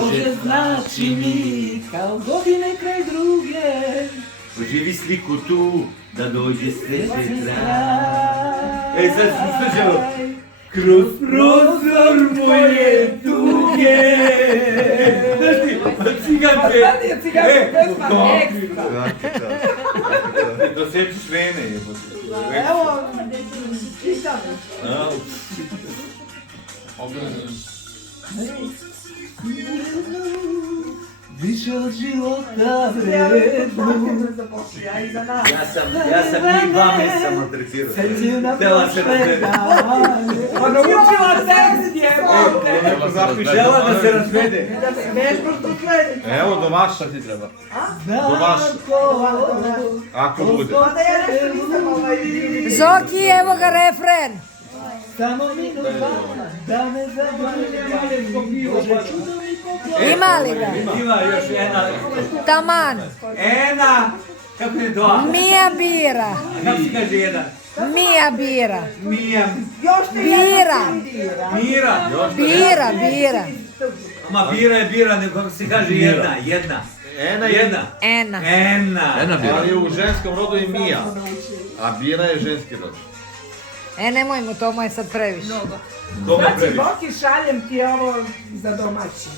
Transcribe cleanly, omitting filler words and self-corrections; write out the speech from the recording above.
Bože znači mi kao godine kraj druge. Oživi sliku tu, da dođe sveže kraj. Sad slušamo. Kroz prozor moje tuge. Znaš ti, ciganke. Pesma ekstra. Da sjećiš vene. Evo, čitam. Više od života vrednu. Ja sam njih 2 mjeseca maltretirao. Htjela se razvede. Ona učila tekst je. Htjela da se razvede. Evo do vaša ti treba. Domaš. Ako bude. Zoki, evo ga refren. Samo minut dana, da me zaboravim. Ima li ga? Ima još jedna. Taman. Ena. Kako je dva? Mija bira. Kako se kaže jedan? Mija bira. Mija. Bira. Mira. Bira, bira. Ma bira je bira, nego kako se kaže jedna. Ena Jedna. Ena. Ena. Ali u ženskom rodu je Mija. A Bira je ženski rod. Nemojmo, to mu je sad previše. Koga Znači, previše? Boki, šaljem ti ovo za domaći.